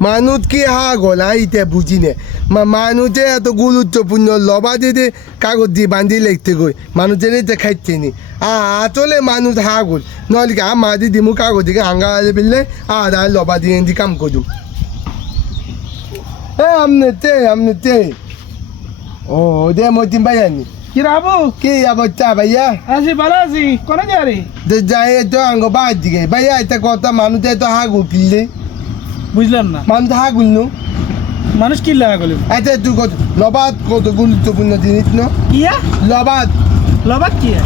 মানুষ কি হাগল ইতে বুঝি নে মানুষে এত গুরুত্বপূর্ণ লবা দিয়ে কাগজ দিয়ে বান্ধি লিখতে গই মানুষের এটা খাইতে নি আসলে মানুষ হাগল নইলে কি আমার দিদি মু কাগজ দিকে হাঙ্গা বেললে আর লবা দিয়ে দি কাম করু আমনে ও দে মতিন ভাইয়ানি কি রাবু কি আবার চা ভাইয়া আছি ভালো আছি কোনে যারি যাই তো আঙ্গ বাদ দিকে ভাইয়া এটা কথা মানুষে তো হাগুল কিনলে বুঝলাম না মানুষ হাগুল নু মানুষ কি লাগা গেল আচ্ছা তুই কত লবাদ কত গুরুত্বপূর্ণ জিনিস ন কিয়া লবাদ লবাক কিয়া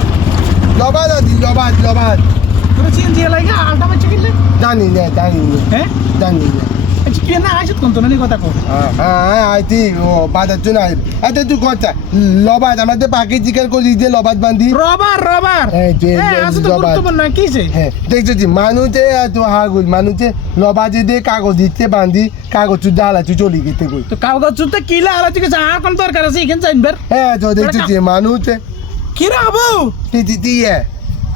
লবাদ আদি লবাদ তোর চিন দিয়ে লাগে আলটা বাচ্চা কিনলে জানি না হ্যাঁ জানি না আচ্ছা কি না আইছত কোন তো নানি কথা কো আইতি ও বাজার জন্য আচ্ছা তুই কথা লবাদ আমাদের পাখি জিকার করি যে লবাদ বান্ধি রবার হ্যাঁ যে আসলে তো গুরুত্বপূর্ণ কিছে হ্যাঁ দেখছি মানুষে এত হাগুল মানুষে লবাদে দিয়ে কাগজ দিতে বান্ধি কাগজ জ্বালা তুই চলি গেতে কই তো কাগজ চুতে কিলা আলা ঠিক আছে আর কোন দরকার আছে এখানে জানবার হ্যাঁ তো দেখছি মানুষে কি রাবু দিয়ে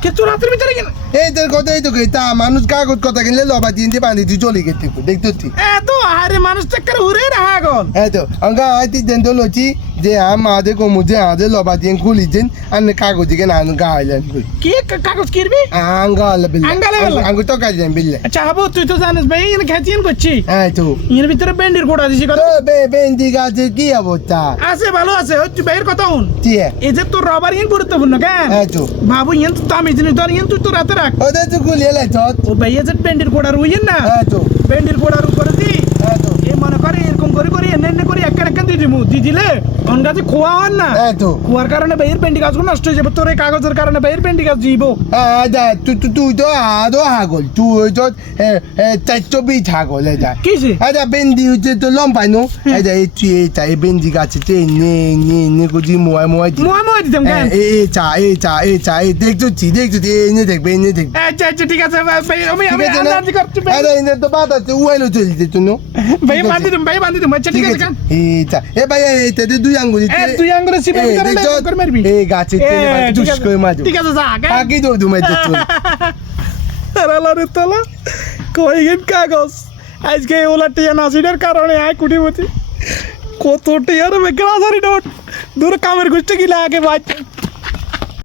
কে তোর রাতের ভিতরে কেন এই তোর কথাই তো তা মানুষ কাগজ কথা কিনলে লবা দিয়ে বান্ধি তুই চলি গেতে কই দেখতে এত আরে মানুষ চক্কর উড়ে রাহা গল এই তো অঙ্কা আইতি দেন তো লচি যে আমাদের কমুজে আমাদের লবা দিয়ে খুলিছেন আর কাগজ দিকে না গাইলেন কি কাগজ কিরবি আঙ্গাল বিল আঙ্গালে বিল। আঙ্গুল তো কাজেন বিল আচ্ছা হাবু তুই তো জানিস ভাই এখানে খেচিন করছি এই তো এর ভিতরে বেন্ডির গোড়া দিছি কত তো বেন্দি গাছে কি অবস্থা আছে ভালো আছে ওই তুই বাইরের কথা হুন দিয়ে এই যে তোর রবার ইন গুরুত্বপূর্ণ কেন এই তো বাবু ইন তো আমি জিনিস ধর ইন তুই তো রাতে রাখ ওদের তো খুলিয়ে লাই তো ও ভাই এই যে বেন্ডির গোড়ার উইন না এই তো বেন্ডির গোড়ার উপরে দি এই তো এই মনে করে এরকম করে এনে করে একটা দিয়ে দিমু দি দিলে অন গাছে খোয়া হন না এই তো খোয়ার কারণে বাইরের বেন্ডি গাছগুলো নষ্ট হয়ে যাবে তোর এই কাগজের কারণে বাইরের বেন্ডি গাছ জীব তুই তো আদো হাগল তুই তো চারটো বি ছাগল এটা কিছে আচ্ছা বেন্দি হচ্ছে তো লম্বাই নো এটা এই তুই এটা এই বেন্দি গাছে নে কুজি মোয় দি মুয়া দিতাম কেন এই দেখছি এনে দেখবে আচ্ছা আচ্ছা ঠিক আছে ভাই আমি আন্দাজ করছি আরে এনে তো বাদ আছে উয়াইলো চলি দিত নো ভাই বান্ধি দিম আচ্ছা ঠিক আছে কেন এ ভাই এইটা দুই আঙ্গুলি তুই আঙ্গুলে সিপে করে মারবি এই গাছে দুষ করে মারবি ঠিক আছে যা আগে তো দুমাই দিত আরে তোলা কই গেম কাগজ আজকে ওলা টিয়া নাসিডের কারণে আয় কুটিপতি কত টিয়ার বেগড়া সারি নোট দূর কামের গুষ্টি গিলা আগে বাচ্চা